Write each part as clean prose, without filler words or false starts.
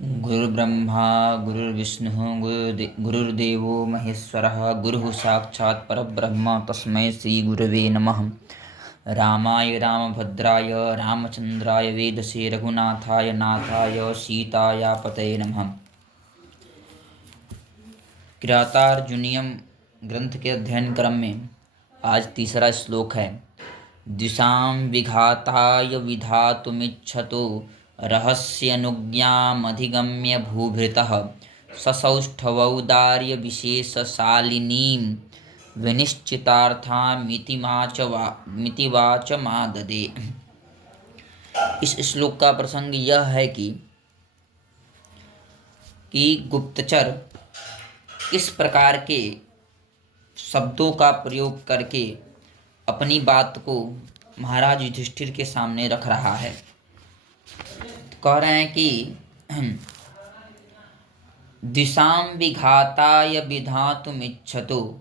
गुरुर्ब्रह्मा गुरुर्विष्णुः गुरुर्देवो महेश्वरः गुरुः साक्षात् परब्रह्म तस्मै श्रीगुरवे नमः। रामाय रामभद्राय रामचन्द्राय वेदसे रघुनाथाय नाथाय सीतायापतये नमः। किरातार्जुनीयम ग्रंथ के अध्ययन क्रम में आज तीसरा श्लोक है। द्विषां विघाताय विधातुमिच्छतो रहस्यनुज्ञामधिगम्य भूभृतः ससौष्ठवौदार्यविशेषशालिनीं विनिश्चितार्थामिति वाचमाददे। इस श्लोक का प्रसंग यह है कि गुप्तचर किस प्रकार के शब्दों का प्रयोग करके अपनी बात को महाराज युधिष्ठिर के सामने रख रहा है। तो कह रहे हैं कि दिशां विघाताय विधातुमिच्छतो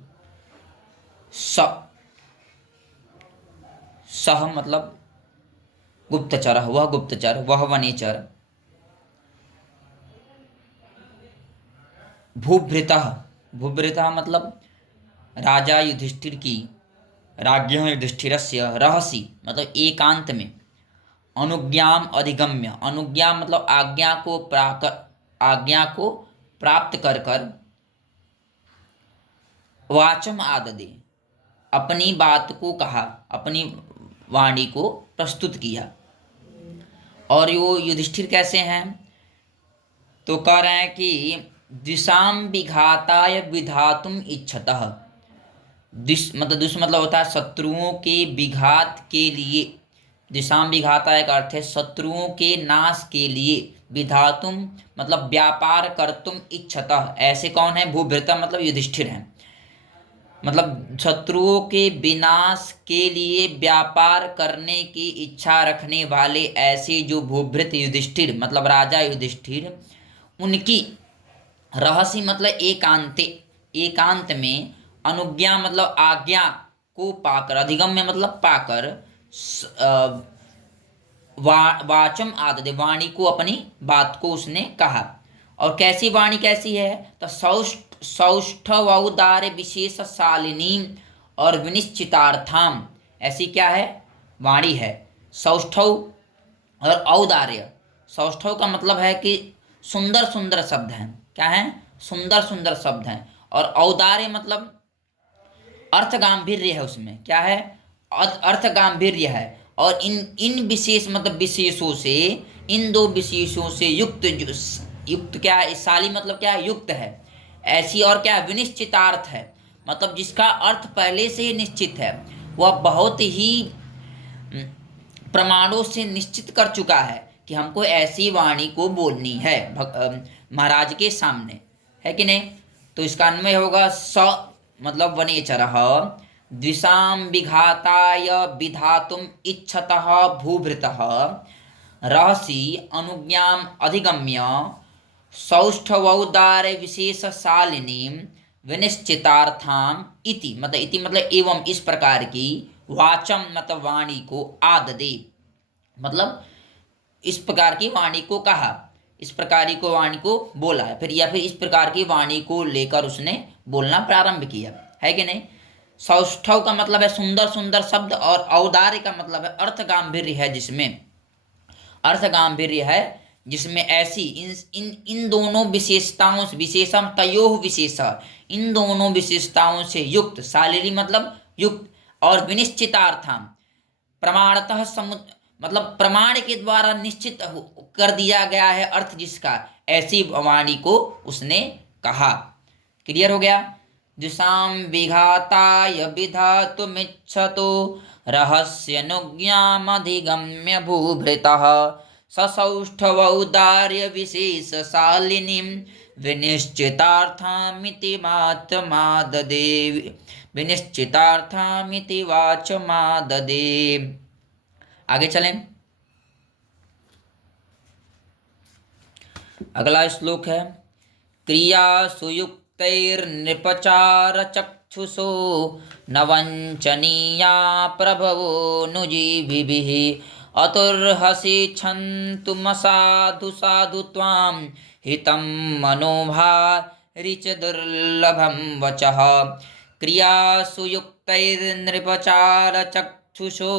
सह मतलब गुप्तचर, वह गुप्तचर, वह वनेचर, भूभृतः, भूभृतः मतलब राजा युधिष्ठिर की, राज्ञः युधिष्ठिरस्य रहसि मतलब एकांत में, अनुज्ञाम अधिगम्य, अनुज्ञा मतलब आज्ञा को प्राप्त कर कर, वाचम आददे अपनी बात को कहा, अपनी वाणी को प्रस्तुत किया। और वो युधिष्ठिर कैसे हैं? तो कह रहे हैं कि द्विषां विघाताय विधातुम इच्छतः। दुष् मतलब होता है शत्रुओं के विघात के लिए। दिशां विघाताय का अर्थ है शत्रुओं के नाश के लिए। विधातुम मतलब व्यापार कर्तुम इच्छतः, ऐसे कौन है? भूभृता मतलब युधिष्ठिर हैं। मतलब शत्रुओं के विनाश के लिए व्यापार करने की इच्छा रखने वाले ऐसे जो भूभृत युधिष्ठिर मतलब राजा युधिष्ठिर, उनकी रहस्य मतलब एकांत में, अनुज्ञा मतलब आज्ञा को पाकर, अधिगम्य मतलब पाकर, वाचम आददे वाणी को, अपनी बात को उसने कहा। और कैसी वाणी कैसी है? तो सौष्ठवौदार्य विशेषशालिनी और विनिश्चितार्थाम, ऐसी क्या है? वाणी है। सौष्ठव और औदार्य, सौष्ठव का मतलब है कि सुंदर सुंदर शब्द हैं। क्या है? सुंदर सुंदर शब्द हैं। और औदार्य मतलब अर्थ गांभीर्य है उसमें। क्या है? अर्थ गांभीर्य है। और इन विशेष मतलब विशेषों से, इन दो विशेषों से युक्त क्या है? शाली मतलब क्या है? युक्त है। ऐसी और क्या है? विनिश्चितार्थ है, मतलब जिसका अर्थ पहले से ही निश्चित है, वह बहुत ही प्रमाणों से निश्चित कर चुका है कि हमको ऐसी वाणी को बोलनी है महाराज के सामने, है कि नहीं? तो इसका अन्वय होगा मतलब वनेचरः द्विषां विघाताय विधातुम इच्छतः भूभृतः रहसि अनुज्ञाम अधिगम्य सौष्ठवौदार्य विशेषशालिनीं विनिश्चितार्थाम इति मतलब एवं इस प्रकार की, वाचम मतलब वाणी को, आददे मतलब इस प्रकार की वाणी को कहा, इस प्रकार की वाणी को बोला, फिर या फिर इस प्रकार की वाणी को लेकर उसने बोलना प्रारंभ किया, है कि नहीं? सौष्ठव का मतलब है सुंदर सुंदर शब्द, और औदार्य का मतलब है अर्थ गांभीर्य है, जिसमें ऐसी इन दोनों विशेषताओं, विशेषम तयोः विशेष, इन दोनों विशेषताओं से युक्त, शालिनी मतलब युक्त, और विनिश्चितार्थम प्रमाणतः मतलब प्रमाण के द्वारा निश्चित कर दिया गया है अर्थ जिसका, ऐसी वाणी को उसने कहा। क्लियर हो गया? द्विषां विघाताय विधातुमिच्छतो रहस्यनुज्ञामधिगम्य भूभृतः ससौष्ठवौदार्य विशेषशालिनीं विनिश्चितार्थामिति वाचमाददे। आगे चलें। अगला श्लोक है। क्रिया सुयुक्तैर्नृपचार चक्षुषो न वंचनीया प्रभवो नुजीभिः अतुर्हसि छन्तुमसाधु साधु त्वां हितं मनोभारि च दुर्लभं वचः क्रियासु युक्तैर्नृपचारचक्षुषो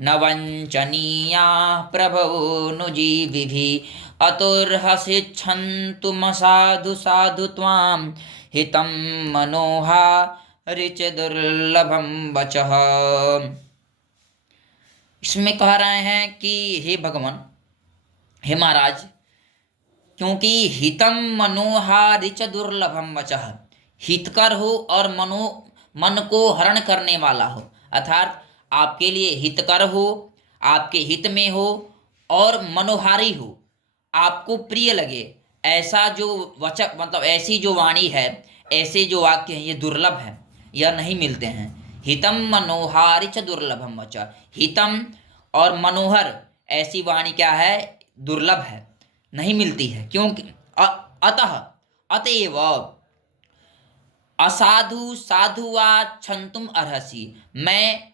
न वञ्चनीयाः प्रभो नुजीविभिः अतुर्हसि छन्तुमसाधु साधु त्वां हितं मनोहारि च दुर्लभं वचः। इसमें कह रहे हैं कि हे भगवान, हे महाराज, क्योंकि हितम मनोहारि च दुर्लभम वचः, हितकर हो और मन को हरण करने वाला हो, अर्थात आपके लिए हितकर हो, आपके हित में हो और मनोहारी हो, आपको प्रिय लगे, ऐसा जो वचक मतलब ऐसी जो वाणी है, ऐसे जो वाक्य हैं, ये दुर्लभ है, यह नहीं मिलते हैं। हितम मनोहारि च दुर्लभम वचः, हितम और मनोहर ऐसी वाणी क्या है, दुर्लभ है, नहीं मिलती है। क्योंकि अतएव असाधु साधुआ छंतुम अर्हसि, मैं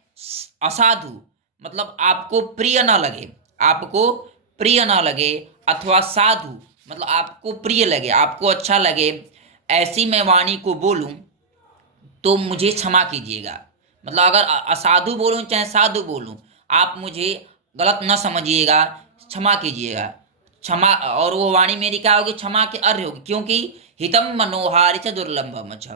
असाधु मतलब आपको प्रिय न लगे, आपको प्रिय न लगे, अथवा साधु मतलब आपको प्रिय लगे, आपको अच्छा लगे, ऐसी मैं वाणी को बोलूं तो मुझे क्षमा कीजिएगा। मतलब अगर असाधु बोलूं चाहे साधु बोलूं, आप मुझे गलत न समझिएगा, क्षमा कीजिएगा। क्षमा, और वो वाणी मेरी क्या होगी, क्षमा के अर्ह होगी। क्योंकि हितम मनोहारि च दुर्लभम वचः,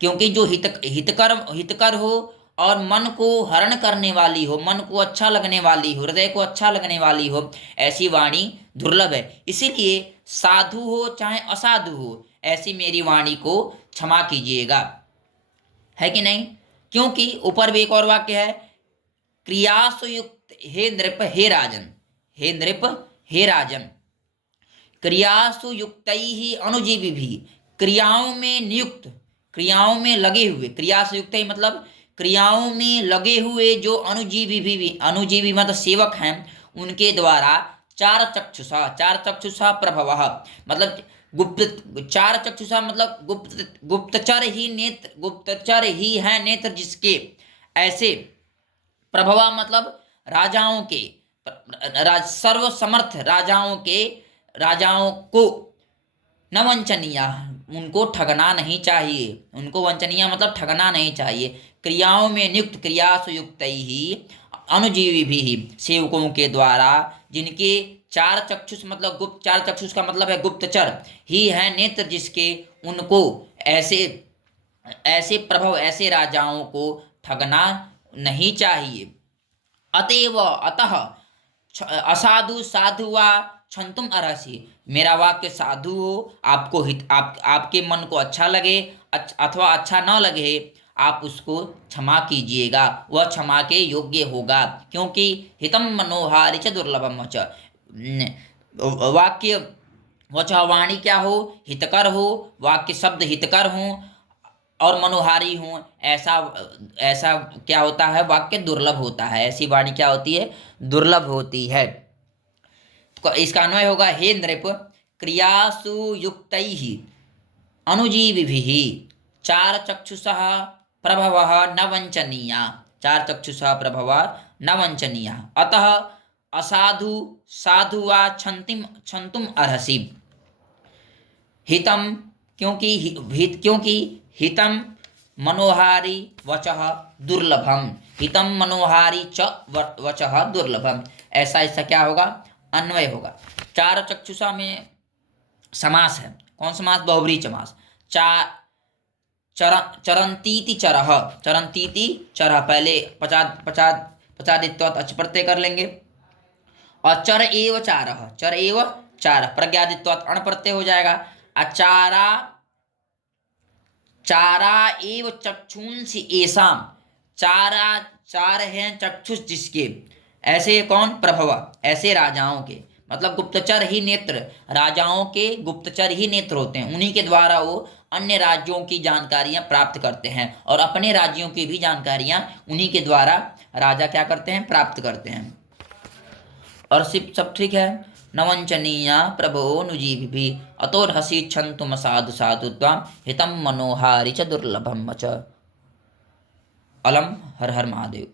क्योंकि जो हितकर हो और मन को हरण करने वाली हो, मन को अच्छा लगने वाली हो, हृदय को अच्छा लगने वाली हो, ऐसी वाणी दुर्लभ है। इसीलिए साधु हो चाहे असाधु हो, ऐसी मेरी वाणी को क्षमा कीजिएगा, है कि नहीं। क्योंकि ऊपर भी एक और वाक्य है, क्रियासु युक्त हे नृप हे राजन, हे नृप हे राजन, क्रियासु युक्तैहि अनुजीविभिः, क्रियाओं में नियुक्त, क्रियाओं में लगे हुए, क्रियासु युक्त मतलब क्रियाओं में लगे हुए जो अनुजीवी मतलब सेवक हैं, उनके द्वारा चार चक्षुषा प्रभवः मतलब चार चक्षुषा मतलब गुप्तचर ही है नेत्र जिसके, ऐसे प्रभवा मतलब राजाओं के, सर्व समर्थ राजाओं को न वंचनीय, उनको ठगना नहीं चाहिए, उनको वंचनीय मतलब ठगना नहीं चाहिए। क्रियाओं में नियुक्त, क्रियासु युक्त ही अनुजीवी भी सेवकों के द्वारा, जिनके चार चक्षुष मतलब गुप्त, चार चक्षुष का मतलब है गुप्तचर ही है नेत्र जिसके, उनको ऐसे प्रभव, ऐसे राजाओं को ठगना नहीं चाहिए। अतः असाधु साधुआ छंतुम अर्हसि, मेरा वाक्य साधु हो, आपको आपके मन को अच्छा लगे अथवा अच्छा न लगे, आप उसको क्षमा कीजिएगा, वह क्षमा के योग्य होगा। क्योंकि हितम मनोहारि च दुर्लभम वचः, वाक्य वचः वाणी क्या हो, हितकर हो, वाक्य शब्द हितकर हो और मनोहारी हूँ, ऐसा क्या होता है, वाक्य दुर्लभ होता है, ऐसी वाणी क्या होती है, दुर्लभ होती है। तो इसका अन्वय होगा, हे नृप, क्रियासु युक्तैः अनुजीविभिः चार चक्षुषः प्रभवः न वंचनीया, चार चक्षुषः प्रभवः न वंचनीया, अतः असाधु साधुआ छंतुम अर्हसि हितम, क्योंकि हितम मनोहारी वचः दुर्लभम, हितम मनोहारी च वचः दुर्लभम, ऐसा क्या होगा, अन्वय होगा। चार चक्षुषा में समास है, कौन समास, बहुब्रीहि समास। चरंतीति चरः, चरंतीति चरः, पहले पचादित्वात् अच प्रत्यय कर लेंगे, और चर एव चारः, चर एव चारः प्रज्ञादित्वात् अण प्रत्यय हो जाएगा। चारा एव चक्षुंसि एसाम, चार हैं चक्षुष जिसके, ऐसे कौन, प्रभवा, ऐसे राजाओं के, मतलब गुप्तचर ही नेत्र, राजाओं के गुप्तचर ही नेत्र होते हैं, उन्हीं के द्वारा वो अन्य राज्यों की जानकारियां प्राप्त करते हैं, और अपने राज्यों की भी जानकारियां उन्हीं के द्वारा राजा क्या करते हैं, प्राप्त करते हैं। और सब ठीक है। नवंचनीया प्रभो नुजीभिः अतोर्हसि छन्तुम साधु साधु त्वां हितं मनोहारि च दुर्लभम वचः। अलम हर हर महादेव।